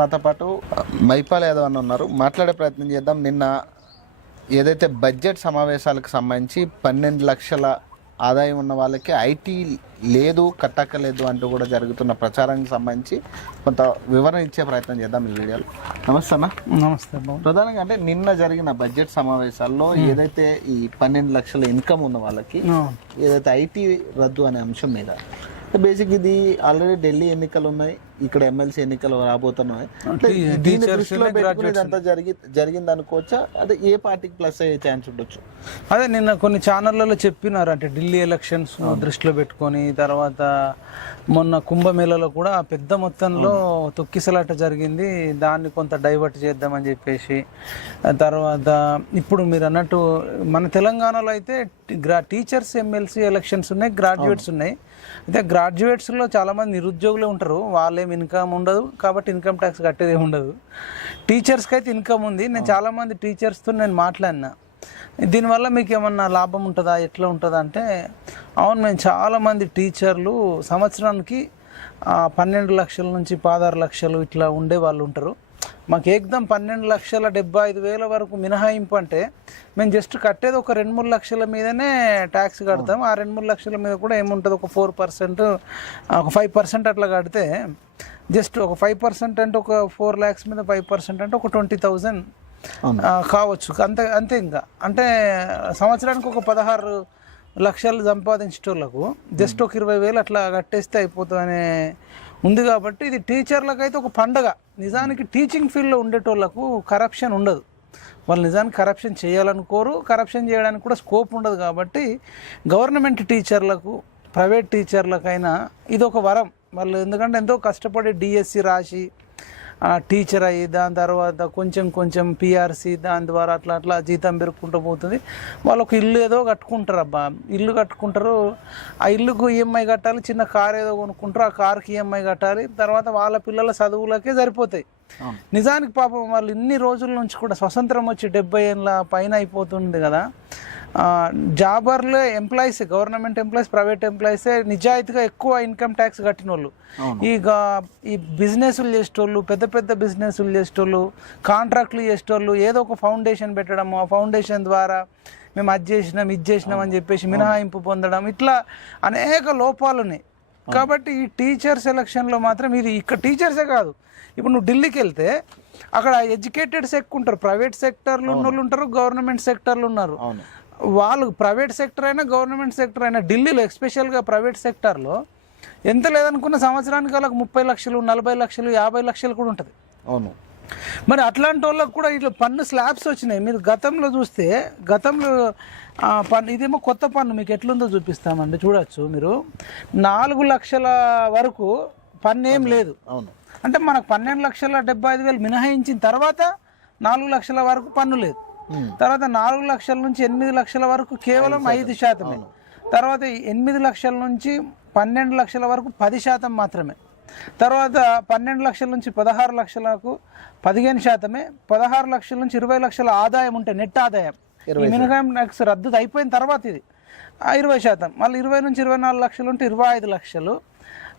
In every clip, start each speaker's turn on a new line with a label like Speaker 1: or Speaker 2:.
Speaker 1: నాతో పాటు మైపాల్ యాదవ్ అని ఉన్నారు. మాట్లాడే ప్రయత్నం చేద్దాం. నిన్న ఏదైతే బడ్జెట్ సమావేశాలకు సంబంధించి పన్నెండు లక్షల ఆదాయం ఉన్న వాళ్ళకి ఐటీ లేదు కట్టక్కలేదు అంటూ కూడా జరుగుతున్న ప్రచారానికి సంబంధించి కొంత వివరణ ఇచ్చే ప్రయత్నం చేద్దాం ఈ వీడియోలో. నమస్తే అన్న.
Speaker 2: నమస్తే
Speaker 1: ప్రధానంగా అంటే నిన్న జరిగిన బడ్జెట్ సమావేశాల్లో ఏదైతే ఈ పన్నెండు లక్షల ఇన్కమ్ ఉన్న వాళ్ళకి ఏదైతే ఐటీ రద్దు అనే అంశం మీద బేసిక్ ఇది ఆల్రెడీ ఢిల్లీ ఎన్నికలు ఉన్నాయి. ఇక్కడ ఎమ్మెల్సీ ఎన్నికలు రాబోతున్నాయి. దీన్ని దృష్టిలో పెట్టుకుని ఇదంతా జరిగి జరిగింది అనుకోవచ్చా అంటే ఏ పార్టీకి ప్లస్ అయ్యే ఛాన్స్ ఉండొచ్చు?
Speaker 2: అదే నిన్న కొన్ని ఛానళ్ళలో చెప్పినారు. అంటే ఢిల్లీ ఎలక్షన్స్ దృష్టిలో పెట్టుకొని తర్వాత మొన్న కుంభమేళలో కూడా పెద్ద మొత్తంలో తొక్కిసలాట జరిగింది. దాన్ని కొంత డైవర్ట్ చేద్దామని చెప్పేసి తర్వాత ఇప్పుడు మీరు అన్నట్టు మన తెలంగాణలో అయితే గ్రా టీచర్స్ ఎమ్మెల్సీ ఎలక్షన్స్ ఉన్నాయి గ్రాడ్యుయేట్స్ ఉన్నాయి. అయితే గ్రాడ్యుయేట్స్లో చాలామంది నిరుద్యోగులే ఉంటారు. వాళ్ళేం ఇన్కమ్ ఉండదు. కాబట్టి ఇన్కమ్ ట్యాక్స్ కట్టేది ఏమి ఉండదు. టీచర్స్కి అయితే ఇన్కమ్ ఉంది. నేను చాలామంది టీచర్స్తో నేను మాట్లాడినా. దీనివల్ల మీకు ఏమన్నా లాభం ఉంటుందా? ఎట్లా ఉంటుందా? అంటే అవును మేము చాలామంది టీచర్లు సంవత్సరానికి పన్నెండు లక్షల నుంచి పదహారు లక్షలు ఇట్లా ఉండే వాళ్ళు ఉంటారు. మాకు ఏకదం పన్నెండు లక్షల డెబ్బై ఐదు వేల వరకు మినహాయింపు అంటే మేము జస్ట్ కట్టేది ఒక రెండు మూడు లక్షల మీదనే ట్యాక్స్ కడతాం. ఆ రెండు మూడు లక్షల మీద కూడా ఏముంటుంది? ఒక ఫోర్ పర్సెంట్ ఒక ఫైవ్ పర్సెంట్ అట్లా కడితే జస్ట్ ఒక ఫైవ్ పర్సెంట్ అంటే ఒక ఫోర్ ల్యాక్స్ మీద ఫైవ్ పర్సెంట్ అంటే ఒక ట్వంటీ థౌజండ్. కావచ్చు. అంతే అంతే ఇంకా. అంటే సంవత్సరానికి ఒక పదహారు లక్షలు సంపాదించేటోళ్ళకు జస్ట్ ఒక ఇరవై వేలు అట్లా కట్టేస్తే అయిపోతుందనే ఉంది కాబట్టి ఇది టీచర్లకైతే ఒక పండగ. నిజానికి టీచింగ్ ఫీల్డ్లో ఉండేటోళ్ళకు కరప్షన్ ఉండదు. వాళ్ళు నిజానికి కరప్షన్ చేయాలనుకోరు కరప్షన్ చేయడానికి కూడా స్కోప్ ఉండదు కాబట్టి గవర్నమెంట్ టీచర్లకు ప్రైవేట్ టీచర్లకైనా ఇది ఒక వరం. వాళ్ళు ఎందుకంటే ఎంతో కష్టపడి డిఎస్సి రాసి టీచర్ అయ్యి దాని తర్వాత కొంచెం కొంచెం పిఆర్సి దాని ద్వారా అట్లా అట్లా జీతం పెరుక్కుంటూ పోతుంది. వాళ్ళు ఒక ఇల్లు ఏదో కట్టుకుంటారు అబ్బా. ఇల్లు కట్టుకుంటారు. ఆ ఇల్లుకు ఈఎంఐ కట్టాలి చిన్న కార్ ఏదో కొనుక్కుంటారు ఆ కార్కి ఈఎంఐ కట్టాలి. తర్వాత వాళ్ళ పిల్లల చదువులకే సరిపోతాయి. నిజానికి పాపం వాళ్ళు ఇన్ని రోజుల నుంచి కూడా స్వతంత్రం వచ్చి డెబ్బై ఏళ్ళ పైన అయిపోతుంది కదా. జాబర్లే ఎంప్లాయీస్ గవర్నమెంట్ ఎంప్లాయీస్ ప్రైవేట్ ఎంప్లాయీసే నిజాయితీగా ఎక్కువ ఇన్కమ్ ట్యాక్స్ కట్టిన వాళ్ళు. ఇక ఈ బిజినెస్లు చేసేటోళ్ళు పెద్ద పెద్ద బిజినెస్లు చేసేటోళ్ళు కాంట్రాక్ట్లు చేసేటోళ్ళు ఏదో ఒక ఫౌండేషన్ పెట్టడం ఆ ఫౌండేషన్ ద్వారా మేము అది చేసినాం ఇది చేసినాం అని చెప్పేసి మినహాయింపు పొందడం ఇట్లా అనేక లోపాలు ఉన్నాయి. కాబట్టి ఈ టీచర్ సెలక్షన్లో మాత్రం ఇది ఇక్కడ టీచర్సే కాదు. ఇప్పుడు నువ్వు ఢిల్లీకి వెళ్తే అక్కడ ఎడ్యుకేటెడ్స్ ఎక్కువ ఉంటారు ప్రైవేట్ సెక్టర్లు ఉన్న వాళ్ళు ఉంటారు గవర్నమెంట్ సెక్టర్లు ఉన్నారు. వాళ్ళు ప్రైవేట్ సెక్టర్ అయినా గవర్నమెంట్ సెక్టర్ అయినా ఢిల్లీలో ఎస్పెషల్గా ప్రైవేట్ సెక్టార్లో ఎంత లేదనుకున్న సంవత్సరానికి వాళ్ళకి ముప్పై లక్షలు నలభై లక్షలు యాభై లక్షలు కూడా ఉంటుంది.
Speaker 1: అవును.
Speaker 2: మరి అట్లాంటి వాళ్ళకి కూడా ఇట్లా పన్ను స్లాబ్స్ వచ్చినాయి. మీరు గతంలో చూస్తే గతంలో పన్ను ఇదేమో కొత్త పన్ను మీకు ఎట్లుందో చూపిస్తామండి చూడొచ్చు మీరు. నాలుగు లక్షల వరకు పన్ను ఏం లేదు.
Speaker 1: అవును.
Speaker 2: అంటే మనకు పన్నెండు లక్షల డెబ్బై ఐదు వేలు మినహాయించిన తర్వాత నాలుగు లక్షల వరకు పన్ను లేదు. తర్వాత నాలుగు లక్షల నుంచి ఎనిమిది లక్షల వరకు కేవలం ఐదు శాతమే. తర్వాత ఎనిమిది లక్షల నుంచి పన్నెండు లక్షల వరకు పది శాతం మాత్రమే. తర్వాత పన్నెండు లక్షల నుంచి పదహారు లక్షలకు పదిహేను శాతమే. పదహారు లక్షల నుంచి ఇరవై లక్షల ఆదాయం ఉంటే నెట్ ఆదాయం. మినహాయం ట్యాక్స్ రద్దు అయిపోయిన తర్వాత ఇది. ఇరవై శాతం. మళ్ళీ ఇరవై నుంచి ఇరవై నాలుగు లక్షలు ఉంటే ఇరవై ఐదు లక్షలు.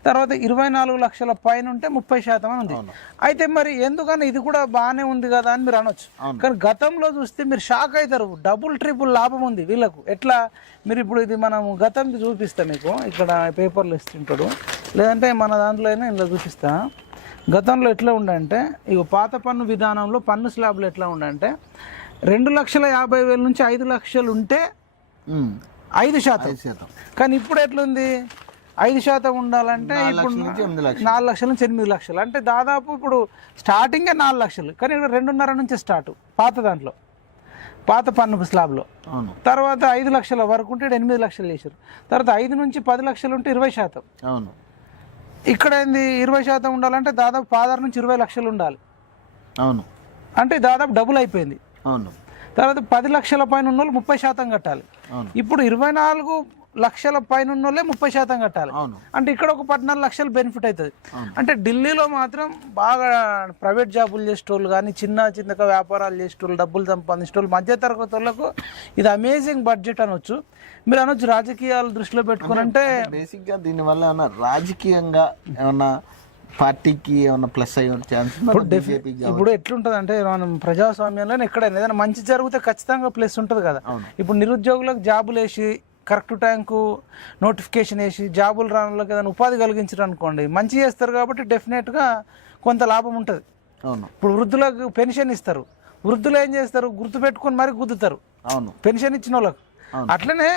Speaker 2: తర్వాత ఇరవై నాలుగు లక్షల పైన ఉంటే ముప్పై శాతం అని ఉంది. అయితే మరి ఎందుకని ఇది కూడా బాగానే ఉంది కదా అని మీరు అనొచ్చు. కానీ గతంలో చూస్తే మీరు షాక్ అవుతారు. డబుల్ ట్రిపుల్ లాభం ఉంది వీళ్ళకు. ఎట్లా? మీరు ఇప్పుడు ఇది మనం గతం చూపిస్తా మీకు. ఇక్కడ పేపర్లు ఇస్తుంటాడు లేదంటే మన దాంట్లో అయినా ఇందులో చూపిస్తా. గతంలో ఎట్లా ఉండంటే ఇక పాత పన్ను విధానంలో పన్ను స్లాబ్లు ఎట్లా ఉండంటే రెండు లక్షల యాభై వేల నుంచి ఐదు లక్షలు ఉంటే. ఐదు శాతం.
Speaker 1: ఐదు శాతం.
Speaker 2: కానీ ఇప్పుడు ఎట్లుంది? ఐదు శాతం ఉండాలంటే
Speaker 1: నాలుగు
Speaker 2: ఇప్పుడు
Speaker 1: లక్షల నుంచి ఎనిమిది లక్షలు.
Speaker 2: నాలుగు లక్షల నుంచి ఎనిమిది లక్షలు. అంటే దాదాపు ఇప్పుడు స్టార్టింగే నాలుగు లక్షలు. కానీ ఇక్కడ రెండున్నర నుంచి స్టార్ట్ పాత దాంట్లో. పాత పన్ను స్లాబ్లో
Speaker 1: అవును.
Speaker 2: తర్వాత ఐదు లక్షల వరకు ఉంటే ఎనిమిది లక్షలు చేశారు తర్వాత ఐదు నుంచి పది లక్షలు ఉంటే ఇరవై శాతం.
Speaker 1: అవును.
Speaker 2: ఇక్కడ ఏంది? ఇరవై శాతం ఉండాలంటే దాదాపు పదహారు నుంచి ఇరవై లక్షలు ఉండాలి.
Speaker 1: అవును.
Speaker 2: అంటే దాదాపు డబుల్ అయిపోయింది.
Speaker 1: అవును.
Speaker 2: తర్వాత పది లక్షల పైన ఉన్న వాళ్ళు ముప్పై శాతం కట్టాలి. ఇప్పుడు ఇరవై నాలుగు లక్షల పైన వాళ్ళే ముప్పై శాతం కట్టాలి. అంటే ఇక్కడ ఒక పద్నాలుగు లక్షలు బెనిఫిట్ అవుతుంది. అంటే ఢిల్లీలో మాత్రం బాగా ప్రైవేట్ జాబులు చేసేటోళ్ళు కానీ చిన్న చిన్నగా వ్యాపారాలు చేసేటోళ్ళు డబ్బులు సంపాదించేటోళ్ళు మధ్య తరగతి వాళ్ళకు ఇది అమేజింగ్ బడ్జెట్ అనొచ్చు. మీరు అనొచ్చు రాజకీయాలు దృష్టిలో పెట్టుకుని అంటే
Speaker 1: బేసిక్గా దీని వల్ల ఏమన్నా రాజకీయంగా ఏమన్నా పార్టీకి ఏమన్నా ప్లస్ అయ్యే ఛాన్స్
Speaker 2: ఇప్పుడు ఎట్లుంటది అంటే మనం ప్రజాస్వామ్యంలో ఎక్కడైనా ఏదైనా మంచి జరిగితే ఖచ్చితంగా ప్లస్ ఉంటుంది కదా. ఇప్పుడు నిరుద్యోగులకు జాబులు వేసి కరెక్ట్ టైంకు నోటిఫికేషన్ వేసి జాబులు రాని వాళ్ళకి ఏదైనా ఉపాధి కలిగించారు అనుకోండి మంచి చేస్తారు కాబట్టి డెఫినెట్గా కొంత లాభం ఉంటుంది.
Speaker 1: అవును.
Speaker 2: ఇప్పుడు వృద్ధులకు పెన్షన్ ఇస్తారు. వృద్ధులు ఏం చేస్తారు? గుర్తు పెట్టుకొని మరి గుద్దుతారు.
Speaker 1: అవును.
Speaker 2: పెన్షన్ ఇచ్చిన వాళ్ళకు. అట్లనే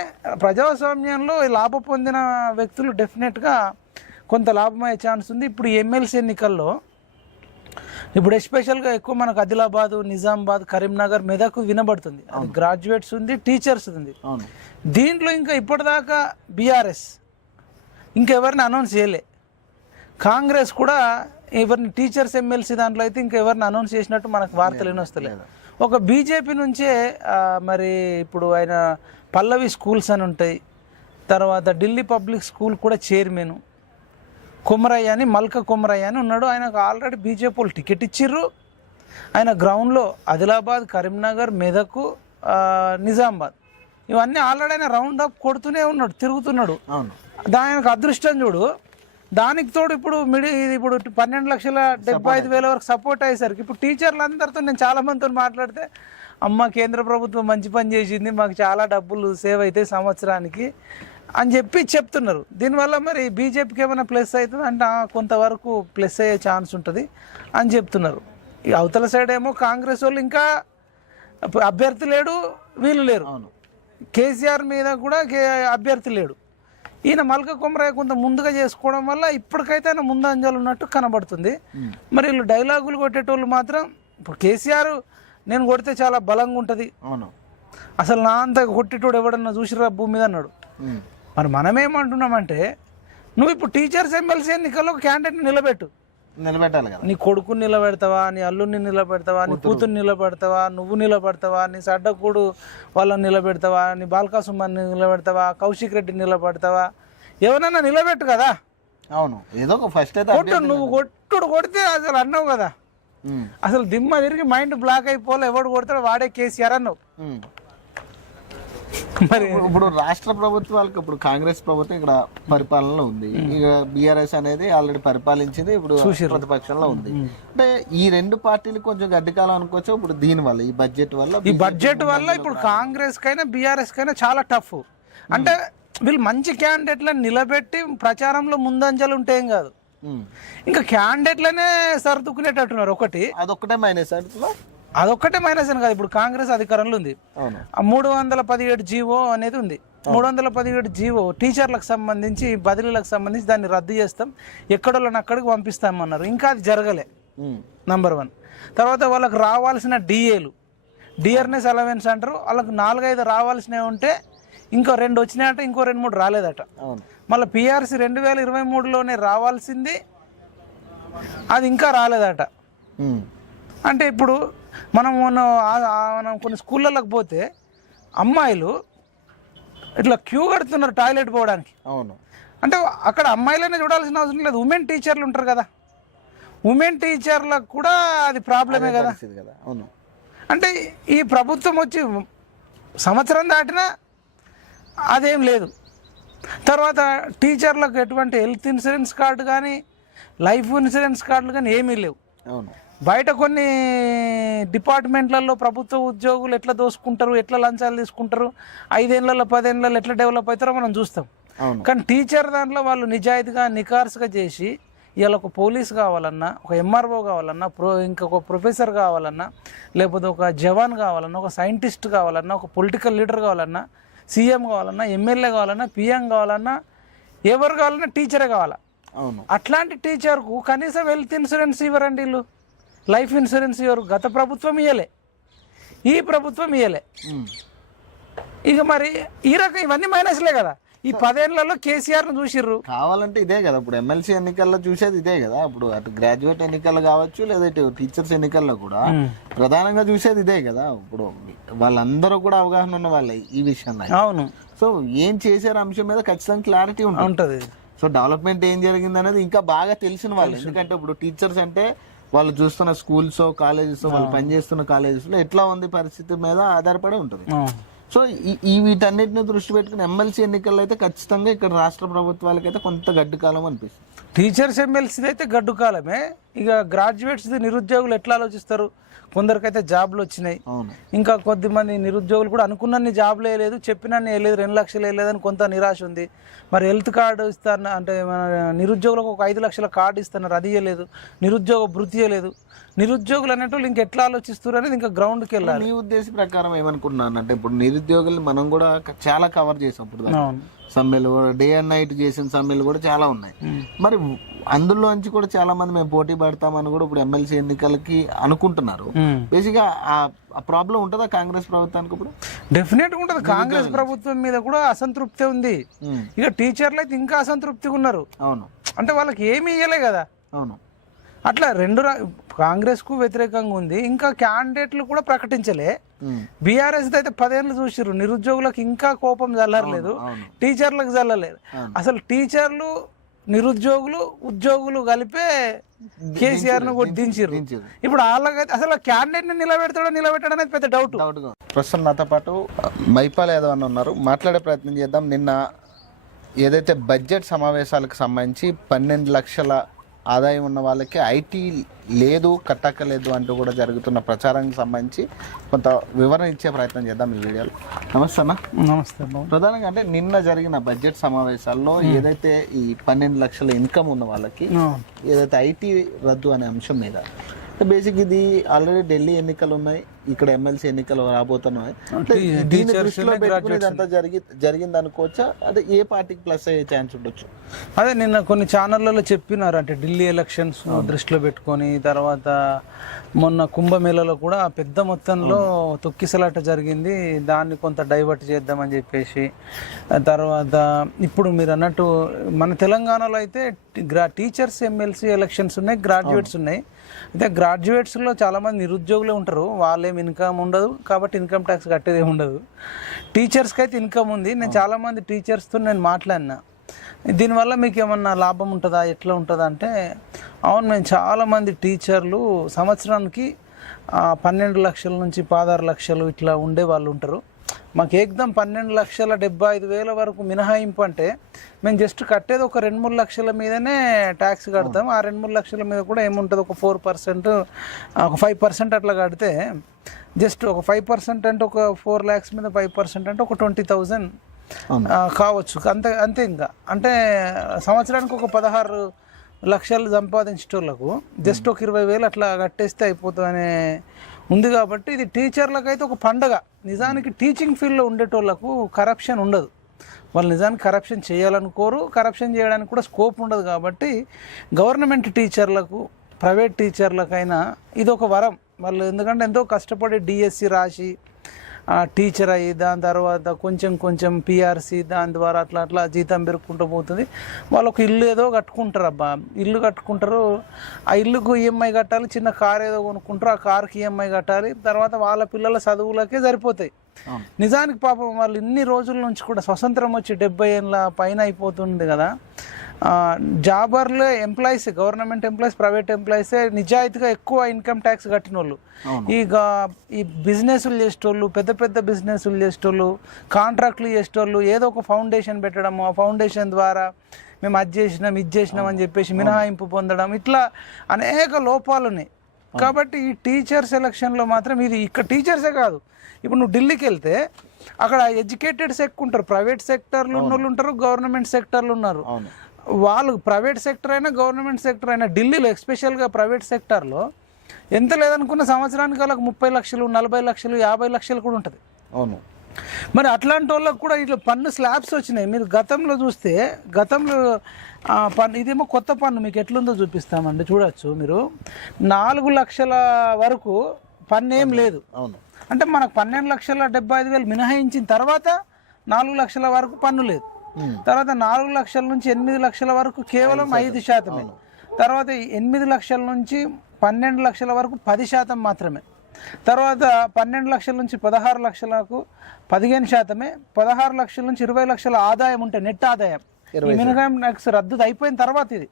Speaker 2: ప్రజాస్వామ్యంలో లాభం పొందిన వ్యక్తులు డెఫినెట్గా కొంత లాభమయ్యే ఛాన్స్ ఉంది. ఇప్పుడు ఎమ్మెల్సీ ఎన్నికల్లో ఇప్పుడు ఎస్పెషల్గా ఎక్కువ మనకు ఆదిలాబాద్ నిజామాబాద్ కరీంనగర్ మెదక్ వినబడుతుంది. అది గ్రాడ్యుయేట్స్ ఉంది టీచర్స్ ఉంది. దీంట్లో ఇంకా ఇప్పటిదాకా బీఆర్ఎస్ ఇంకెవరిని అనౌన్స్ చేయలే. కాంగ్రెస్ కూడా ఎవరిని టీచర్స్ ఎమ్మెల్సీ దాంట్లో అయితే ఇంకా ఎవరిని అనౌన్స్ చేసినట్టు మనకు వార్తలు వస్తలే ఒక బీజేపీ నుంచే మరి ఇప్పుడు ఆయన పల్లవి స్కూల్స్ అని ఉంటాయి. తర్వాత ఢిల్లీ పబ్లిక్ స్కూల్ కూడా చైర్మన్. కుమరయ్య అని మల్క కుమరయ్య అని ఉన్నాడు. ఆయనకు ఆల్రెడీ బీజేపీ వాళ్ళు టికెట్ ఇచ్చిర్రు. ఆయన గ్రౌండ్లో ఆదిలాబాద్ కరీంనగర్ మెదక్ నిజామాబాద్. ఇవన్నీ ఆల్రెడీ ఆయన రౌండ్ అప్ కొడుతూనే ఉన్నాడు తిరుగుతున్నాడు.
Speaker 1: అవును.
Speaker 2: దానికి అదృష్టం చూడు. దానికి తోడు ఇప్పుడు మిడి ఇప్పుడు పన్నెండు లక్షల డెబ్బై ఐదు వేల వరకు సపోర్ట్ అయ్యేసరికి ఇప్పుడు టీచర్లు అందరితో నేను చాలా మందితో మాట్లాడితే అమ్మ కేంద్ర ప్రభుత్వం మంచి పని చేసింది మాకు చాలా డబ్బులు సేవ్ అవుతాయి సంవత్సరానికి అని చెప్పి చెప్తున్నారు. దీనివల్ల మరి బీజేపీకి ఏమైనా ప్లస్ అవుతుంది? అంటే కొంతవరకు ప్లస్ అయ్యే ఛాన్స్ ఉంటుంది అని చెప్తున్నారు. ఈ అవతల సైడ్ ఏమో కాంగ్రెస్ వాళ్ళు ఇంకా అభ్యర్థి లేడు వీళ్ళు లేరు.
Speaker 1: అవును.
Speaker 2: కేసీఆర్ మీద కూడా అభ్యర్థి లేడు. ఈయన మల్క కుమరయ్య కొంత ముందుగా చేసుకోవడం వల్ల ఇప్పటికైతే ఆయన ముందంజలు ఉన్నట్టు కనబడుతుంది. మరి వీళ్ళు డైలాగులు కొట్టేటోళ్ళు మాత్రం ఇప్పుడు కేసీఆర్ నేను కొడితే చాలా బలంగా ఉంటుంది.
Speaker 1: అవును.
Speaker 2: అసలు నా అంత కొట్టేటోడు ఎవడన్నా చూసిరా భూమి మీద అన్నాడు. మరి మనమేమంటున్నామంటే నువ్వు ఇప్పుడు టీచర్స్ ఎమ్మెల్సీ ఎన్నికల్లో క్యాండిడేట్ నిలబెట్టు.
Speaker 1: నిలబెట్టాలి కదా.
Speaker 2: నీ కొడుకుని నిలబెడతావా? నీ అల్లుని నిలబెడతావా? నీ కూతుర్ని నిలబెడతావా? నువ్వు నిలబెడతావా? నీ సడ్డకూడు వాళ్ళని నిలబెడతావా? నీ బాల్కాసుమాన్ని నిలబెడతావా? కౌశిక్ రెడ్డిని నిలబెడతావా? ఎవరన్నా నిలబెట్టు కదా.
Speaker 1: అవును. ఏదో ఒక ఫస్ట్ అయితే
Speaker 2: కొట్టు నువ్వు కొట్టుడు కొడితే అసలు అన్నావు కదా. అసలు దిమ్మ తిరిగి మైండ్ బ్లాక్ అయిపోలే. ఎవడు కొడతాడు వాడే కేసీఆర్ అన్నావు. మరి
Speaker 1: ఇప్పుడు- రాష్ట్ర ప్రభుత్వాలకు ఇప్పుడు కాంగ్రెస్ ప్రభుత్వం ఇక్కడ పరిపాలనలో ఉంది. ఇక బీఆర్ఎస్ అనేది ఆల్రెడీ పరిపాలించింది ఇప్పుడు ప్రతిపక్షంలో ఉంది. అంటే ఈ రెండు పార్టీలు కొంచెం గడ్డికాలం అనుకోవచ్చు ఇప్పుడు దీని వల్ల ఈ బడ్జెట్ వల్ల
Speaker 2: ఈ బడ్జెట్ వల్ల ఇప్పుడు కాంగ్రెస్ కైనా బీఆర్ఎస్ కైనా చాలా టఫ్ అంటే వీళ్ళు మంచి క్యాండిడేట్లను నిలబెట్టి ప్రచారంలో ముందంజలు ఉంటే ఏం కాదు. ఇంకా క్యాండిడేట్లనే సర్దుకునేటట్టున్నారు ఒకటి.
Speaker 1: అదొక్కటే మైనస్ అందులో
Speaker 2: అదొక్కటే మైనస్ అని కాదు. ఇప్పుడు కాంగ్రెస్ అధికారంలో ఉంది. ఆ మూడు వందల పదిహేడు జీవో అనేది ఉంది. మూడు వందల పదిహేడు జీవో టీచర్లకు సంబంధించి బదిలీలకు సంబంధించి దాన్ని రద్దు చేస్తాం. ఎక్కడోళ్ళని అక్కడికి పంపిస్తామన్నారు. ఇంకా అది జరగలే. నంబర్ వన్ తర్వాత వాళ్ళకి రావాల్సిన డిఏలు డిఆర్ఎస్ అలవెన్స్ అంటారు. వాళ్ళకి నాలుగైదు రావాల్సినవి ఉంటే ఇంకో రెండు వచ్చినాయట ఇంకో రెండు మూడు రాలేదట. మళ్ళీ పిఆర్సీ రెండు వేల ఇరవై మూడులోనే రావాల్సింది. అది ఇంకా రాలేదట. అంటే ఇప్పుడు మనం ఆ- మనం కొన్ని స్కూళ్ళలోకి పోతే అమ్మాయిలు ఇట్లా క్యూ కడుతున్నారు టాయిలెట్ పోవడానికి.
Speaker 1: అవును.
Speaker 2: అంటే అక్కడ అమ్మాయిలనే చూడాల్సిన అవసరం లేదు. ఉమెన్ టీచర్లు ఉంటారు కదా. ఉమెన్ టీచర్లకు కూడా అది ప్రాబ్లమే కదా.
Speaker 1: కదా. అవును.
Speaker 2: అంటే ఈ ప్రభుత్వం వచ్చి సంవత్సరం దాటినా అదేం లేదు. తర్వాత టీచర్లకు ఎటువంటి హెల్త్ ఇన్సూరెన్స్ కార్డు కానీ లైఫ్ ఇన్సూరెన్స్ కార్డులు కానీ ఏమీ లేవు.
Speaker 1: అవును.
Speaker 2: బయట కొన్ని డిపార్ట్మెంట్లలో ప్రభుత్వ ఉద్యోగులు ఎట్లా దోసుకుంటారు ఎట్లా లంచాలు తీసుకుంటారు ఐదేళ్ళలో పదేళ్ళలో ఎట్లా డెవలప్ అవుతారో మనం చూస్తాం. కానీ టీచర్ దాంట్లో వాళ్ళు నిజాయితీగా నికార్స్గా చేసి ఇవాళ ఒక పోలీస్ కావాలన్నా ఒక ఎంఆర్ఓ కావాలన్నా ప్రో ఇంకొక ప్రొఫెసర్ కావాలన్నా లేకపోతే ఒక జవాన్ కావాలన్నా ఒక సైంటిస్ట్ కావాలన్నా ఒక పొలిటికల్ లీడర్ కావాలన్నా సీఎం కావాలన్నా ఎమ్మెల్యే కావాలన్నా పిఎం కావాలన్నా ఎవరు కావాలన్నా టీచరే కావాలా?
Speaker 1: అవును.
Speaker 2: అట్లాంటి టీచర్కు కనీసం హెల్త్ ఇన్సూరెన్స్ ఇవ్వరండి వీళ్ళు. లైఫ్ ఇన్సూరెన్స్ ఇవ్వరు గత ప్రభుత్వం ఇవ్వలే ఈ ప్రభుత్వం
Speaker 1: ఉమ్.
Speaker 2: ఇక మరి ఈ రకం ఇవన్నీ మైనస్లే కదా. ఈ పదేళ్ళలో కేసీఆర్ను చూసిర్రు.
Speaker 1: కావాలంటే ఇదే కదా. ఇప్పుడు ఎమ్మెల్సీ ఎన్నికల్లో చూసేది ఇదే కదా. ఇప్పుడు అటు గ్రాడ్యుయేట్ ఎన్నికలు కావచ్చు లేదా టీచర్స్ ఎన్నికల్లో కూడా ప్రధానంగా చూసేది ఇదే కదా. ఇప్పుడు వాళ్ళందరూ కూడా అవగాహన ఉన్న వాళ్ళే ఈ విషయంలో
Speaker 2: అవును.
Speaker 1: సో ఏం చేశారు అంశం మీద ఖచ్చితంగా క్లారిటీ ఉంటది. సో డెవలప్మెంట్ ఏం జరిగింది అనేది ఇంకా బాగా తెలిసిన వాళ్ళు. ఎందుకంటే ఇప్పుడు టీచర్స్ అంటే వాళ్ళు చూస్తున్న స్కూల్స్ కాలేజెస్ వాళ్ళు పనిచేస్తున్న కాలేజెస్లో ఎట్లా ఉంది పరిస్థితి మీద ఆధారపడి ఉంటుంది. సో ఈ- ఈ వీటన్నిటిని దృష్టి పెట్టుకుని ఎమ్మెల్సీ ఎన్నికల్లో అయితే ఖచ్చితంగా ఇక్కడ రాష్ట్ర ప్రభుత్వాలకైతే కొంత గడ్డి కాలం అనిపిస్తుంది.
Speaker 2: టీచర్స్ ఎమ్మెల్సీది అయితే గడ్డు కాలమే. ఇక గ్రాడ్యుయేట్స్ నిరుద్యోగులు ఎట్లా ఆలోచిస్తారు? కొందరికైతే జాబ్లు వచ్చినాయి. ఇంకా కొద్దిమంది నిరుద్యోగులు కూడా అనుకున్నన్ని జాబ్లు వేయలేదు చెప్పినన్ని వేయలేదు రెండు లక్షలు వేయలేదని కొంత నిరాశ ఉంది. మరి హెల్త్ కార్డు ఇస్తాను అంటే మన నిరుద్యోగులకు ఒక ఐదు లక్షల కార్డు ఇస్తున్నారు అది ఇవ్వలేదు నిరుద్యోగ భృతి ఇవ్వలేదు నిరుద్యోగులు అనేటోళ్ళు ఇంకెట్లా ఆలోచిస్తారు అనేది ఇంకా గ్రౌండ్కి వెళ్ళాలి.
Speaker 1: నీ ఉద్దేశ ప్రకారం ఏమనుకుంటున్నాను అంటే ఇప్పుడు నిరుద్యోగులు మనం కూడా చాలా కవర్ చేసాం ఇప్పుడు సమ్మెలు డే అండ్ నైట్ చేసిన సమ్మెలు కూడా చాలా ఉన్నాయి. మరి అందులోంచి కూడా చాలా మంది మేము పోటీ పడతామని కూడా ఇప్పుడు ఎమ్మెల్సీ ఎన్నికలకి అనుకుంటున్నారు.
Speaker 2: ఉమ్.
Speaker 1: బేసిక్గా ఆ ప్రాబ్లం ఉంటుందా కాంగ్రెస్ ప్రభుత్వానికి ఇప్పుడు?
Speaker 2: డెఫినెట్ ఉంటుంది. కాంగ్రెస్ ప్రభుత్వం మీద కూడా అసంతృప్తి ఉంది.
Speaker 1: ఉమ్,
Speaker 2: ఇక టీచర్లు అయితే ఇంకా అసంతృప్తిగా ఉన్నారు.
Speaker 1: అవును.
Speaker 2: అంటే వాళ్ళకి ఏమీ ఇవ్వలే కదా.
Speaker 1: అవును.
Speaker 2: అట్లా రెండు కాంగ్రెస్కు వ్యతిరేకంగా ఉంది. ఇంకా క్యాండిడేట్లు కూడా ప్రకటించలే. బీఆర్ఎస్ అయితే పదేళ్ళు చూసిర్రు. నిరుద్యోగులకు ఇంకా కోపం చల్లర్లేదు టీచర్లకు చల్లలేదు
Speaker 1: అవును.
Speaker 2: అసలు టీచర్లు నిరుద్యోగులు ఉద్యోగులు కలిపే కేసీఆర్ను
Speaker 1: దించారు.
Speaker 2: ఇప్పుడు వాళ్ళకైతే అసలు క్యాండిడేట్ని నిలబెడతాడో నిలబెట్టాడో అనేది పెద్ద డౌట్.
Speaker 1: ప్రస్తుతం నాతో పాటు మైపాల్ యాదవ్ అని ఉన్నారు. మాట్లాడే ప్రయత్నం చేద్దాం. నిన్న ఏదైతే బడ్జెట్ సమావేశాలకు సంబంధించి పన్నెండు లక్షల ఆదాయం ఉన్న వాళ్ళకి ఐటీ లేదు కట్టక్కలేదు అంటూ కూడా జరుగుతున్న ప్రచారానికి సంబంధించి కొంత వివరణ ఇచ్చే ప్రయత్నం చేద్దాం ఈ వీడియోలో. నమస్తే అన్న.
Speaker 2: నమస్తే
Speaker 1: ప్రధానంగా అంటే నిన్న జరిగిన బడ్జెట్ సమావేశాల్లో ఏదైతే ఈ పన్నెండు లక్షల ఇన్కమ్ ఉన్న వాళ్ళకి ఏదైతే ఐటీ రద్దు అనే అంశం మీద బేసిక్ ఇది ఆల్రెడీ ఢిల్లీ ఎన్నికలు ఉన్నాయి. ఇక్కడ ఎమ్మెల్సీ ఎన్నికలు రాబోతున్నాయి. దీన్ని దృష్టిలో పెట్టుకుని ఇదంతా జరిగి జరిగింది అనుకోవచ్చా అదే ఏ పార్టీకి ప్లస్ అయ్యే ఛాన్స్ ఉండొచ్చు?
Speaker 2: అదే నిన్న కొన్ని ఛానళ్ళలో చెప్పినారు. అంటే ఢిల్లీ ఎలక్షన్స్ దృష్టిలో పెట్టుకొని తర్వాత మొన్న కుంభమేళలో కూడా పెద్ద మొత్తంలో తొక్కిసలాట జరిగింది. దాన్ని కొంత డైవర్ట్ చేద్దామని చెప్పేసి తర్వాత ఇప్పుడు మీరు అన్నట్టు మన తెలంగాణలో అయితే గ్రా టీచర్స్ ఎమ్మెల్సీ ఎలక్షన్స్ ఉన్నాయి గ్రాడ్యుయేట్స్ ఉన్నాయి. అయితే గ్రాడ్యుయేట్స్లో చాలామంది నిరుద్యోగులే ఉంటారు. వాళ్ళేం ఇన్కమ్ ఉండదు. కాబట్టి ఇన్కమ్ ట్యాక్స్ కట్టేది ఉండదు. టీచర్స్కి అయితే ఇన్కమ్ ఉంది. నేను చాలామంది టీచర్స్తో నేను మాట్లాడినా. దీనివల్ల మీకు ఏమన్నా లాభం ఉంటుందా? ఎట్లా ఉంటుందా? అంటే అవును మేము చాలామంది టీచర్లు సంవత్సరానికి పన్నెండు లక్షల నుంచి పదహారు లక్షలు ఇట్లా ఉండే వాళ్ళు ఉంటారు. మాకు ఏకదం పన్నెండు లక్షల డెబ్బై ఐదు వేల వరకు మినహాయింపు అంటే మేము జస్ట్ కట్టేది ఒక రెండు మూడు లక్షల మీదనే ట్యాక్స్ కడతాం. ఆ రెండు మూడు లక్షల మీద కూడా ఏముంటుంది? ఒక ఫోర్ పర్సెంట్ ఒక ఫైవ్ పర్సెంట్ అట్లా కడితే జస్ట్ ఒక ఫైవ్ పర్సెంట్ అంటే ఒక ఫోర్ ల్యాక్స్ మీద ఫైవ్ పర్సెంట్ అంటే ఒక ట్వంటీ థౌజండ్. కావచ్చు. అంతే అంతే ఇంకా. అంటే సంవత్సరానికి ఒక పదహారు లక్షలు సంపాదించేటోళ్ళకు జస్ట్ ఒక ఇరవై వేలు అట్లా కట్టేస్తే అయిపోతుందనే ఉంది కాబట్టి ఇది టీచర్లకు అయితే ఒక పండగ. నిజానికి టీచింగ్ ఫీల్డ్లో ఉండేటోళ్ళకు కరప్షన్ ఉండదు. వాళ్ళు నిజానికి కరప్షన్ చేయాలనుకోరు కరప్షన్ చేయడానికి కూడా స్కోప్ ఉండదు కాబట్టి గవర్నమెంట్ టీచర్లకు ప్రైవేట్ టీచర్లకైనా ఇది ఒక వరం. వాళ్ళు ఎందుకంటే ఎంతో కష్టపడి డిఎస్సి రాసి ఆ, టీచర్ అయ్యి దాని తర్వాత కొంచెం కొంచెం పిఆర్సి దాని ద్వారా అట్లా అట్లా జీతం పెరుక్కుంటూ పోతుంది. వాళ్ళు ఒక ఇల్లు ఏదో కట్టుకుంటారు అబ్బా. ఇల్లు కట్టుకుంటారు. ఆ ఇల్లుకు ఈఎంఐ కట్టాలి చిన్న కార్ ఏదో కొనుక్కుంటారు ఆ కార్కి ఈఎంఐ కట్టాలి. తర్వాత వాళ్ళ పిల్లల చదువులకే సరిపోతాయి. నిజానికి పాపం వాళ్ళు ఇన్ని రోజుల నుంచి కూడా స్వతంత్రం వచ్చి డెబ్బై ఏళ్ళ పైన అయిపోతుంది కదా. జాబర్లే ఎంప్లాయీస్ గవర్నమెంట్ ఎంప్లాయీస్ ప్రైవేట్ ఎంప్లాయీసే నిజాయితీగా ఎక్కువ ఇన్కమ్ ట్యాక్స్ కట్టిన వాళ్ళు. ఇక ఈ బిజినెస్లు చేసేటోళ్ళు పెద్ద పెద్ద బిజినెస్లు చేసేటోళ్ళు కాంట్రాక్ట్లు చేసేటోళ్ళు ఏదో ఒక ఫౌండేషన్ పెట్టడం ఆ ఫౌండేషన్ ద్వారా మేము అది చేసినాం ఇది చేసినాం అని చెప్పేసి మినహాయింపు పొందడం ఇట్లా అనేక లోపాలు ఉన్నాయి. కాబట్టి ఈ టీచర్ సెలక్షన్లో మాత్రం ఇది ఇక్కడ టీచర్సే కాదు. ఇప్పుడు నువ్వు ఢిల్లీకి వెళ్తే అక్కడ ఎడ్యుకేటెడ్స్ ఎక్కువ ఉంటారు ప్రైవేట్ సెక్టర్లు ఉన్న వాళ్ళు ఉంటారు గవర్నమెంట్ సెక్టర్లు ఉన్నారు. వాళ్ళు ప్రైవేట్ సెక్టర్ అయినా గవర్నమెంట్ సెక్టర్ అయినా ఢిల్లీలో ఎస్పెషల్గా ప్రైవేట్ సెక్టార్లో ఎంత లేదనుకున్న సంవత్సరానికి వాళ్ళకి ముప్పై లక్షలు నలభై లక్షలు యాభై లక్షలు కూడా ఉంటుంది.
Speaker 1: అవును.
Speaker 2: మరి అట్లాంటి వాళ్ళకి కూడా ఇట్లా పన్ను స్లాబ్స్ వచ్చినాయి. మీరు గతంలో చూస్తే గతంలో పన్ను ఇదేమో కొత్త పన్ను మీకు ఎట్లుందో చూపిస్తామండి. చూడొచ్చు మీరు. నాలుగు లక్షల వరకు పన్ను ఏం లేదు.
Speaker 1: అవును.
Speaker 2: అంటే మనకు పన్నెండు లక్షల డెబ్బై ఐదు వేలు మినహాయించిన తర్వాత నాలుగు లక్షల వరకు పన్ను లేదు. తర్వాత నాలుగు లక్షల నుంచి ఎనిమిది లక్షల వరకు కేవలం ఐదు శాతమే. తర్వాత ఎనిమిది లక్షల నుంచి పన్నెండు లక్షల వరకు పది శాతం మాత్రమే. తర్వాత పన్నెండు లక్షల నుంచి పదహారు లక్షలకు పదిహేను శాతమే. పదహారు లక్షల నుంచి ఇరవై లక్షల ఆదాయం ఉంటే నెట్ ఆదాయం. ఈ మినహాయం ట్యాక్స్ రద్దు అయిపోయిన తర్వాత ఇది.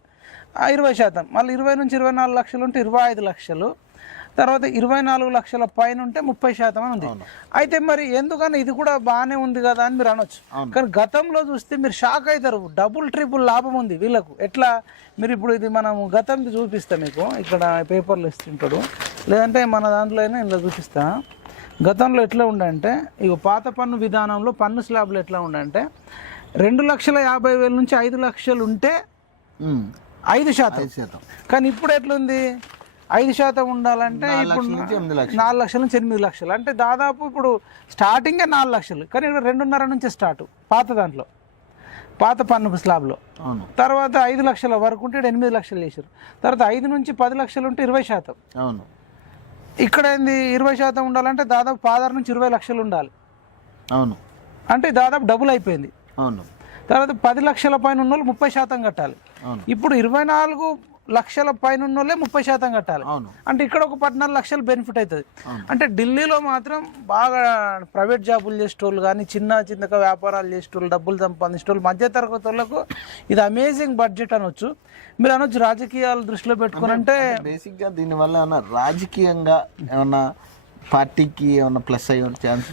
Speaker 2: ఇరవై శాతం. మళ్ళీ ఇరవై నుంచి ఇరవై నాలుగు లక్షలు ఉంటే ఇరవై ఐదు లక్షలు. తర్వాత ఇరవై నాలుగు లక్షల పైన ఉంటే ముప్పై శాతం అని ఉంది. అయితే మరి ఎందుకని ఇది కూడా బాగానే ఉంది కదా అని మీరు అనొచ్చు. కానీ గతంలో చూస్తే మీరు షాక్ అవుతారు. డబుల్ ట్రిపుల్ లాభం ఉంది వీళ్ళకు. ఎట్లా? మీరు ఇప్పుడు ఇది మనం గతం చూపిస్తాం మీకు. ఇక్కడ పేపర్లు ఇస్తుంటాడు. లేదంటే మన దాంట్లో అయినా ఇందులో చూపిస్తా. గతంలో ఎట్లా ఉండంటే ఇక పాత పన్ను విధానంలో పన్ను స్లాబ్లు ఎట్లా ఉండంటే రెండు లక్షల యాభై వేల నుంచి ఐదు లక్షలు ఉంటే. ఐదు శాతం.
Speaker 1: ఐదు శాతం.
Speaker 2: కానీ ఇప్పుడు ఎట్లుంది? ఐదు శాతం ఉండాలంటే ఇప్పుడు నాలుగు లక్షల నుంచి ఎనిమిది లక్షలు. అంటే దాదాపు ఇప్పుడు స్టార్టింగే నాలుగు లక్షలు. కానీ ఇక్కడ రెండున్నర నుంచి స్టార్ట్ పాత దాంట్లో. పాత పన్ను స్లాబ్లో.
Speaker 1: అవును.
Speaker 2: తర్వాత ఐదు లక్షల వరకు ఉంటే ఎనిమిది లక్షలు చేశారు తర్వాత ఐదు నుంచి పది లక్షలు ఉంటే ఇరవై శాతం.
Speaker 1: అవును.
Speaker 2: ఇక్కడ ఏంది? ఇరవై శాతం ఉండాలంటే దాదాపు పాదారు నుంచి ఇరవై లక్షలు ఉండాలి.
Speaker 1: అవును.
Speaker 2: అంటే దాదాపు డబుల్ అయిపోయింది.
Speaker 1: అవును.
Speaker 2: తర్వాత పది లక్షల పైన ఉన్న వాళ్ళు ముప్పై శాతం కట్టాలి. ఇప్పుడు ఇరవై నాలుగు లక్షల పైన వాళ్ళే ముప్పై శాతం కట్టాలి.
Speaker 1: అవును.
Speaker 2: అంటే ఇక్కడ ఒక పద్నాలుగు లక్షలు బెనిఫిట్ అవుతుంది. అంటే ఢిల్లీలో మాత్రం బాగా ప్రైవేట్ జాబులు చేసేటోళ్ళు కానీ చిన్న చిన్నగా వ్యాపారాలు చేసేటోళ్ళు డబ్బులు సంపాదించేటోళ్ళు మధ్య తరగతి వాళ్ళకు ఇది అమేజింగ్ బడ్జెట్ అనొచ్చు. మీరు అనొచ్చు రాజకీయాలు దృష్టిలో పెట్టుకుని అంటే
Speaker 1: బేసిక్గా దీని వల్ల ఏమన్నా రాజకీయంగా ఏమన్నా పార్టీకి ఏమన్నా ప్లస్ అయ్యే ఛాన్స్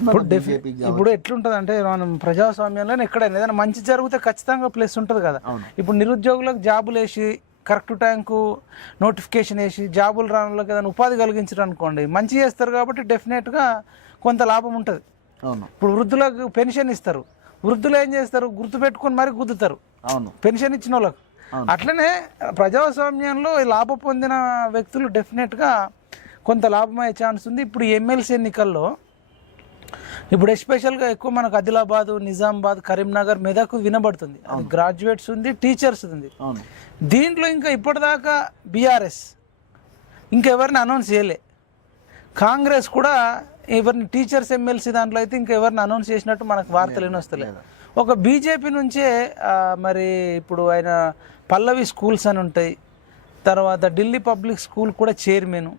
Speaker 2: ఇప్పుడు ఎట్లుంటది అంటే మనం ప్రజాస్వామ్యంలో ఎక్కడైనా ఏదైనా మంచి జరిగితే ఖచ్చితంగా ప్లస్ ఉంటుంది కదా. ఇప్పుడు నిరుద్యోగులకు జాబులు వేసి కరెక్ట్ టైంకు నోటిఫికేషన్ వేసి జాబులు వాళ్ళకి ఏదైనా ఉపాధి కలిగించారు అనుకోండి మంచి చేస్తారు కాబట్టి డెఫినెట్గా కొంత లాభం ఉంటుంది.
Speaker 1: అవును.
Speaker 2: ఇప్పుడు వృద్ధులకు పెన్షన్ ఇస్తారు. వృద్ధులు ఏం చేస్తారు? గుర్తు పెట్టుకొని మరి గుద్దుతారు.
Speaker 1: అవును.
Speaker 2: పెన్షన్ ఇచ్చిన వాళ్ళకు. అట్లనే ప్రజాస్వామ్యంలో లాభం పొందిన వ్యక్తులు డెఫినెట్గా కొంత లాభమయ్యే ఛాన్స్ ఉంది. ఇప్పుడు ఎమ్మెల్సీ ఎన్నికల్లో ఇప్పుడు ఎస్పెషల్గా ఎక్కువ మనకు ఆదిలాబాద్ నిజామాబాద్ కరీంనగర్ మెదక్ వినబడుతుంది. అది గ్రాడ్యుయేట్స్ ఉంది టీచర్స్ ఉంది. దీంట్లో ఇంకా ఇప్పటిదాకా బీఆర్ఎస్ ఇంకెవరిని అనౌన్స్ చేయలే. కాంగ్రెస్ కూడా ఎవరిని టీచర్స్ ఎమ్మెల్సీ దాంట్లో అయితే ఇంకా ఎవరిని అనౌన్స్ చేసినట్టు మనకు వార్తలు వస్తలే ఒక బీజేపీ నుంచే మరి ఇప్పుడు ఆయన పల్లవి స్కూల్స్ అని ఉంటాయి. తర్వాత ఢిల్లీ పబ్లిక్ స్కూల్ కూడా చైర్మన్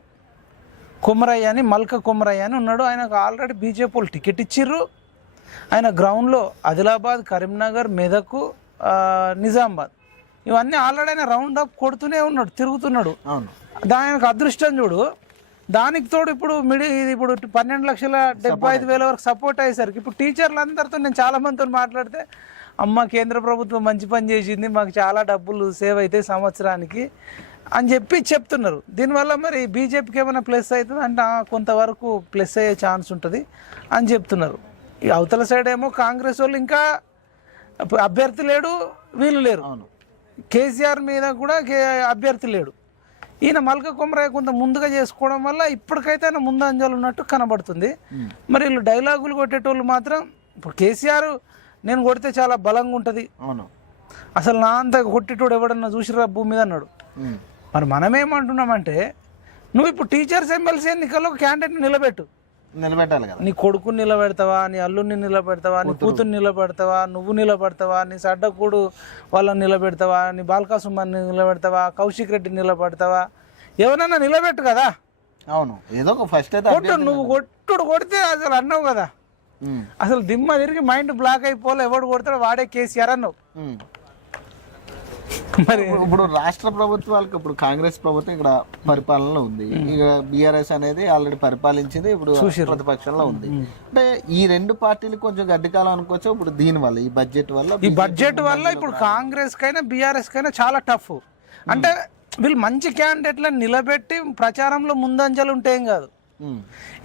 Speaker 2: కుమరయ్య అని మల్క కుమరయ్య అని ఉన్నాడు. ఆయనకు ఆల్రెడీ బీజేపీ వాళ్ళు టికెట్ ఇచ్చిర్రు. ఆయన గ్రౌండ్లో ఆదిలాబాద్ కరీంనగర్ మెదక్ నిజామాబాద్. ఇవన్నీ ఆల్రెడీ ఆయన రౌండ్ అప్ కొడుతూనే ఉన్నాడు తిరుగుతున్నాడు.
Speaker 1: అవును.
Speaker 2: దానికి అదృష్టం చూడు. దానికి తోడు ఇప్పుడు మిడి ఇది ఇప్పుడు పన్నెండు లక్షల డెబ్బై ఐదు వేల వరకు సపోర్ట్ అయ్యేసరికి ఇప్పుడు టీచర్లు అందరితో నేను చాలా మందితో మాట్లాడితే అమ్మ కేంద్ర ప్రభుత్వం మంచి పని చేసింది మాకు చాలా డబ్బులు సేవ్ అవుతాయి సంవత్సరానికి. అని చెప్పి చెప్తున్నారు. దీనివల్ల మరి బీజేపీకి ఏమైనా ప్లస్ అవుతుంది? అంటే కొంతవరకు ప్లస్ అయ్యే ఛాన్స్ ఉంటుంది అని చెప్తున్నారు. ఈ అవతల సైడ్ ఏమో కాంగ్రెస్ వాళ్ళు ఇంకా అభ్యర్థి లేడు వీళ్ళు లేరు.
Speaker 1: అవును.
Speaker 2: కేసీఆర్ మీద కూడా అభ్యర్థి లేడు. ఈయన మల్క కుమరయ్య కొంత ముందుగా చేసుకోవడం వల్ల ఇప్పటికైతే ఆయన ముందంజలు ఉన్నట్టు కనబడుతుంది. మరి వీళ్ళు డైలాగులు కొట్టేటోళ్ళు మాత్రం ఇప్పుడు కేసీఆర్ నేను కొడితే చాలా బలంగా ఉంటుంది
Speaker 1: అవును.
Speaker 2: అసలు నా అంత కొట్టేటోడు ఎవడన్నా చూసిరా భూమి మీద అన్నాడు. మరి మనమేమంటున్నామంటే నువ్వు ఇప్పుడు టీచర్స్ ఎమ్మెల్సీ ఎన్నికల్లో క్యాండిడేట్ నిలబెట్టు.
Speaker 1: నిలబెట్టాలి కదా.
Speaker 2: నీ కొడుకుని నిలబెడతావా నీ అల్లుని నిలబెడతావా నీ కూతుర్ని. నిలబెడతావా నువ్వు నిలబెడతావా నీ సడ్డకూడు వాళ్ళని నిలబెడతావా నీ బాల్కాసుమ్మని నిలబెడతావా కౌశిక్ రెడ్డిని నిలబెడతావా? ఎవరన్నా నిలబెట్టు కదా.
Speaker 1: అవును ఏదో ఒక ఫస్ట్ అయితే
Speaker 2: కొట్టు నువ్వు కొట్టుడు కొడితే అసలు అన్నావు కదా. అసలు దిమ్మ తిరిగి మైండ్ బ్లాక్ అయిపోలే ఎవడు కొడతాడు వాడే కేసీఆర్ అన్నావు. మరి
Speaker 1: ఇప్పుడు- రాష్ట్ర ప్రభుత్వాలకు ఇప్పుడు కాంగ్రెస్ ప్రభుత్వం ఇక్కడ పరిపాలనలో ఉంది. ఇక బీఆర్ఎస్ అనేది ఆల్రెడీ పరిపాలించింది ఇప్పుడు ప్రతిపక్షంలో ఉంది. అంటే ఈ రెండు పార్టీలు కొంచెం గడ్డికాలం అనుకోవచ్చు ఇప్పుడు దీని వల్ల ఈ బడ్జెట్ వల్ల
Speaker 2: ఈ బడ్జెట్ వల్ల ఇప్పుడు కాంగ్రెస్ కైనా బీఆర్ఎస్ కైనా చాలా టఫ్. అంటే వీళ్ళు మంచి క్యాండిడేట్లను నిలబెట్టి ప్రచారంలో ముందంజలు ఉంటే ఏం కాదు.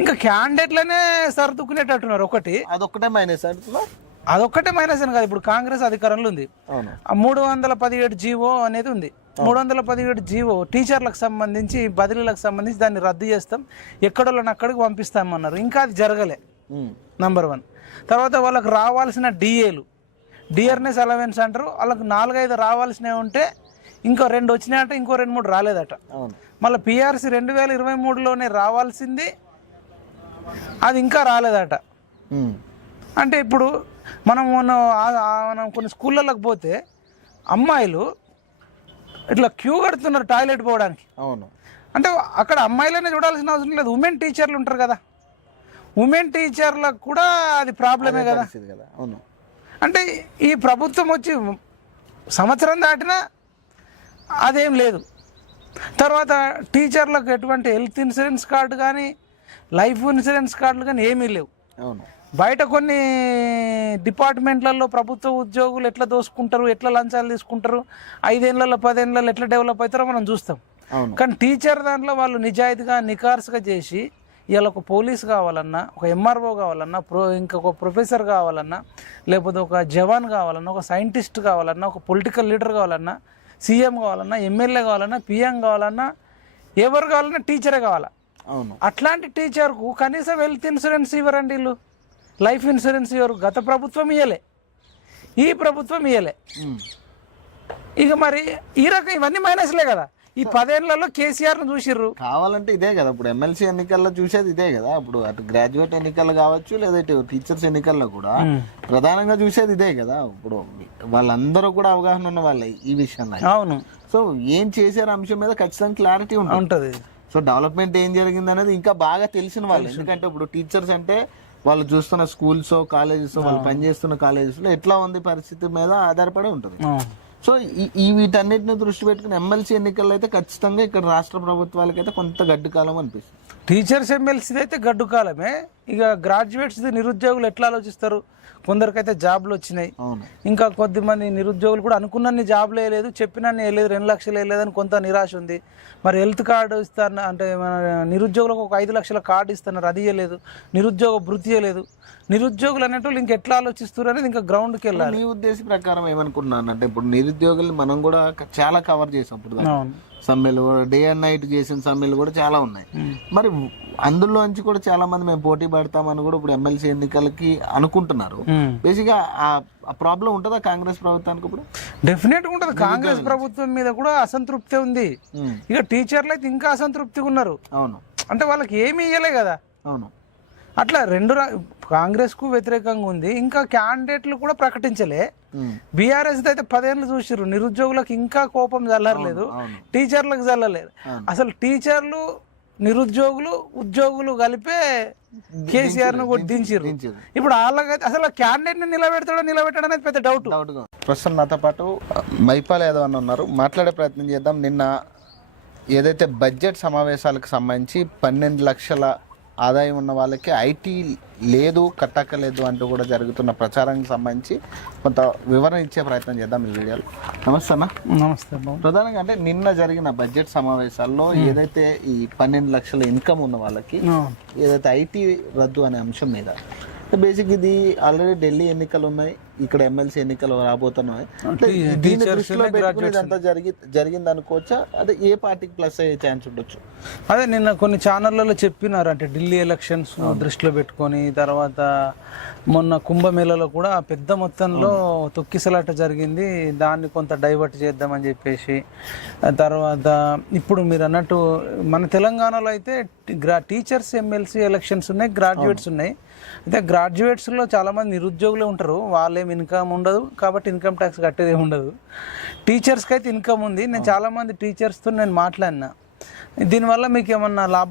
Speaker 2: ఇంకా క్యాండిడేట్లనే సర్దుకునేటట్టున్నారు ఒకటి.
Speaker 1: అదొక్కటే మైనస్ అంటున్నా.
Speaker 2: అదొక్కటే మైనస్ అని కాదు. ఇప్పుడు కాంగ్రెస్ అధికారంలో ఉంది. మూడు వందల పదిహేడు జీవో అనేది ఉంది. మూడు వందల పదిహేడు జీవో టీచర్లకు సంబంధించి బదిలీలకు సంబంధించి దాన్ని రద్దు చేస్తాం. ఎక్కడోళ్ళని అక్కడికి పంపిస్తామన్నారు. ఇంకా అది జరగలే. నంబర్ వన్ తర్వాత వాళ్ళకి రావాల్సిన డిఏలు డియర్నెస్ అలవెన్స్ అంటారు. వాళ్ళకి నాలుగైదు రావాల్సినవి ఉంటే ఇంకో రెండు వచ్చినాయంటే ఇంకో రెండు మూడు రాలేదట. మళ్ళీ పిఆర్సీ రెండు వేల ఇరవై మూడులోనే రావాల్సింది. అది ఇంకా రాలేదట. అంటే ఇప్పుడు మనం ఆ- మనం కొన్ని స్కూళ్ళలోకి పోతే అమ్మాయిలు ఇట్లా క్యూ కడుతున్నారు టాయిలెట్ పోవడానికి.
Speaker 1: అవును.
Speaker 2: అంటే అక్కడ అమ్మాయిలనే చూడాల్సిన అవసరం లేదు. ఉమెన్ టీచర్లు ఉంటారు కదా. ఉమెన్ టీచర్లకు కూడా అది ప్రాబ్లమే కదా.
Speaker 1: అవును.
Speaker 2: అంటే ఈ ప్రభుత్వం వచ్చి సంవత్సరం దాటినా అదేం లేదు. తర్వాత టీచర్లకు ఎటువంటి హెల్త్ ఇన్సూరెన్స్ కార్డు కానీ లైఫ్ ఇన్సూరెన్స్ కార్డులు కానీ ఏమీ లేవు.
Speaker 1: అవును.
Speaker 2: బయట కొన్ని డిపార్ట్మెంట్లలో ప్రభుత్వ ఉద్యోగులు ఎట్లా దోసుకుంటారు ఎట్లా లంచాలు తీసుకుంటారు ఐదేళ్ళలో పదేళ్ళలో ఎట్లా డెవలప్ అవుతారో మనం చూస్తాం. కానీ టీచర్ దాంట్లో వాళ్ళు నిజాయితీగా నికార్సుగా చేసి ఇవాళ ఒక పోలీస్ కావాలన్నా ఒక ఎంఆర్ఓ కావాలన్నా ప్రో ఇంకొక ప్రొఫెసర్ కావాలన్నా లేకపోతే ఒక జవాన్ కావాలన్నా ఒక సైంటిస్ట్ కావాలన్నా ఒక పొలిటికల్ లీడర్ కావాలన్నా సీఎం కావాలన్నా ఎమ్మెల్యే కావాలన్నా పిఎం కావాలన్నా ఎవరు కావాలన్నా టీచరే కావాలా?
Speaker 1: అవును.
Speaker 2: అట్లాంటి టీచర్కు కనీసం హెల్త్ ఇన్సూరెన్స్ ఇవ్వరండి వీళ్ళు. లైఫ్ ఇన్సూరెన్స్ ఇవ్వరు గత ప్రభుత్వం ఇయ్యలే. ఈ ప్రభుత్వం ఇయ్యలే. ఇక మరి ఈ రకం ఇవన్నీ మైనస్లే కదా. ఈ పదేళ్ళలో కేసీఆర్ను చూసిర్రు.
Speaker 1: కావాలంటే ఇదే కదా. ఇప్పుడు ఎమ్మెల్సీ ఎన్నికల్లో చూసేది ఇదే కదా. ఇప్పుడు అటు గ్రాడ్యుయేట్ ఎన్నికలు కావచ్చు లేదా ఇటు టీచర్స్ ఎన్నికల్లో కూడా ప్రధానంగా చూసేది ఇదే కదా. ఇప్పుడు వాళ్ళందరూ కూడా అవగాహన ఉన్న వాళ్ళే ఈ విషయంలో
Speaker 2: అవును.
Speaker 1: సో ఏం చేశారు అంశం మీద ఖచ్చితంగా క్లారిటీ ఉంటుంది.
Speaker 2: ఉంటది.
Speaker 1: సో డెవలప్మెంట్ ఏం జరిగింది అనేది ఇంకా బాగా తెలిసిన వాళ్ళు. ఎందుకంటే ఇప్పుడు టీచర్స్ అంటే వాళ్ళు చూస్తున్న స్కూల్స్ కాలేజెస్ వాళ్ళు పనిచేస్తున్న కాలేజెస్లో ఎట్లా ఉంది పరిస్థితి మీద ఆధారపడి ఉంటుంది. సో ఈ వీటన్నిటిని దృష్టి పెట్టుకుని ఎమ్మెల్సీ ఎన్నికల్లో అయితే ఖచ్చితంగా ఇక్కడ రాష్ట్ర ప్రభుత్వాలకైతే కొంత గడ్డు కాలం అనిపిస్తుంది.
Speaker 2: టీచర్స్ ఎమ్మెల్సీ అయితే గడ్డు కాలమే. ఇక గ్రాడ్యుయేట్స్ నిరుద్యోగులు ఎట్లా ఆలోచిస్తారు? కొందరికైతే జాబ్లు వచ్చినాయి. ఇంకా కొద్దిమంది నిరుద్యోగులు కూడా అనుకున్నన్ని జాబ్లు వేయలేదు చెప్పినన్ని వేయలేదు రెండు లక్షలు వేయలేదని కొంత నిరాశ ఉంది. మరి హెల్త్ కార్డు ఇస్తాను అంటే మన నిరుద్యోగులకు ఒక ఐదు లక్షల కార్డు ఇస్తున్నారు అది ఇవ్వలేదు నిరుద్యోగ భృతి ఇవ్వలేదు నిరుద్యోగులు అనేటోళ్ళు ఇంకా ఎట్లా ఆలోచిస్తారు అనేది ఇంకా గ్రౌండ్కి వెళ్ళాలి.
Speaker 1: నీ ఉద్దేశ ప్రకారం ఏమనుకుంటున్నాను అంటే ఇప్పుడు నిరుద్యోగులు మనం కూడా చాలా కవర్ చేసాం ఇప్పుడు సమ్మెలు డే అండ్ నైట్ చేసిన సమ్మెలు కూడా చాలా ఉన్నాయి. మరి అందులోంచి కూడా చాలా మంది మేము పోటీ పడతామని కూడా ఇప్పుడు ఎమ్మెల్సీ ఎన్నికలకి అనుకుంటున్నారు.
Speaker 2: ఉమ్.
Speaker 1: బేసిక్గా ఆ ప్రాబ్లం ఉంటుందా కాంగ్రెస్ ప్రభుత్వానికి ఇప్పుడు?
Speaker 2: డెఫినెట్ ఉంటుంది. కాంగ్రెస్ ప్రభుత్వం మీద కూడా అసంతృప్తి ఉంది.
Speaker 1: ఉమ్,
Speaker 2: ఇక టీచర్లు అయితే ఇంకా అసంతృప్తిగా ఉన్నారు.
Speaker 1: అవును.
Speaker 2: అంటే వాళ్ళకి ఏమీ ఇవ్వలే కదా.
Speaker 1: అవును.
Speaker 2: అట్లా రెండు కాంగ్రెస్కు వ్యతిరేకంగా ఉంది. ఇంకా క్యాండిడేట్లు కూడా ప్రకటించలే. బీఆర్ఎస్ అయితే పదేళ్ళు చూసిర్రు. నిరుద్యోగులకు ఇంకా కోపం చల్లర్లేదు
Speaker 1: అవును
Speaker 2: టీచర్లకు చల్లలేదు. అసలు టీచర్లు నిరుద్యోగులు ఉద్యోగులు కలిపే కేసీఆర్ను
Speaker 1: దించారు.
Speaker 2: ఇప్పుడు వాళ్ళకైతే అసలు క్యాండిడేట్ని నిలబెడతాడో నిలబెట్టాడో అనేది పెద్ద డౌట్.
Speaker 1: ప్రస్తుతం నాతో పాటు మైపాల్ యాదవ్ అని ఉన్నారు. మాట్లాడే ప్రయత్నం చేద్దాం. నిన్న ఏదైతే బడ్జెట్ సమావేశాలకు సంబంధించి పన్నెండు లక్షల ఆదాయం ఉన్న వాళ్ళకి ఐటీ లేదు కట్టక్కలేదు అంటూ కూడా జరుగుతున్న ప్రచారానికి సంబంధించి కొంత వివరణ ఇచ్చే ప్రయత్నం చేద్దాం ఈ వీడియోలో. నమస్తే అన్న.
Speaker 2: నమస్తే
Speaker 1: ప్రధానంగా అంటే నిన్న జరిగిన బడ్జెట్ సమావేశాల్లో ఏదైతే ఈ పన్నెండు లక్షల ఇన్కమ్ ఉన్న వాళ్ళకి ఏదైతే ఐటీ రద్దు అనే అంశం మీద బేసిక్ ఇది ఆల్రెడీ ఢిల్లీ ఎన్నికలు ఉన్నాయి. ఇక్కడ ఎమ్మెల్సీ ఎన్నికలు రాబోతున్నాయి. దీన్ని దృష్టిలో పెట్టుకుని ఇదంతా జరిగి జరిగింది అనుకోవచ్చా అదే ఏ పార్టీకి ప్లస్ అయ్యే ఛాన్స్ ఉండొచ్చు?
Speaker 2: అదే నిన్న కొన్ని ఛానళ్ళలో చెప్పినారు. అంటే ఢిల్లీ ఎలక్షన్స్ దృష్టిలో పెట్టుకొని తర్వాత మొన్న కుంభమేళలో కూడా పెద్ద మొత్తంలో తొక్కిసలాట జరిగింది. దాన్ని కొంత డైవర్ట్ చేద్దామని చెప్పేసి తర్వాత ఇప్పుడు మీరు అన్నట్టు మన తెలంగాణలో అయితే గ్రా టీచర్స్ ఎమ్మెల్సీ ఎలక్షన్స్ ఉన్నాయి గ్రాడ్యుయేట్స్ ఉన్నాయి. అయితే గ్రాడ్యుయేట్స్లో చాలామంది నిరుద్యోగులే ఉంటారు. వాళ్ళేం ఇన్కమ్ ఉండదు. కాబట్టి ఇన్కమ్ ట్యాక్స్ కట్టేది ఉండదు. టీచర్స్కి అయితే ఇన్కమ్ ఉంది. నేను చాలామంది టీచర్స్తో నేను మాట్లాడినా. దీనివల్ల మీకు ఏమన్నా లాభం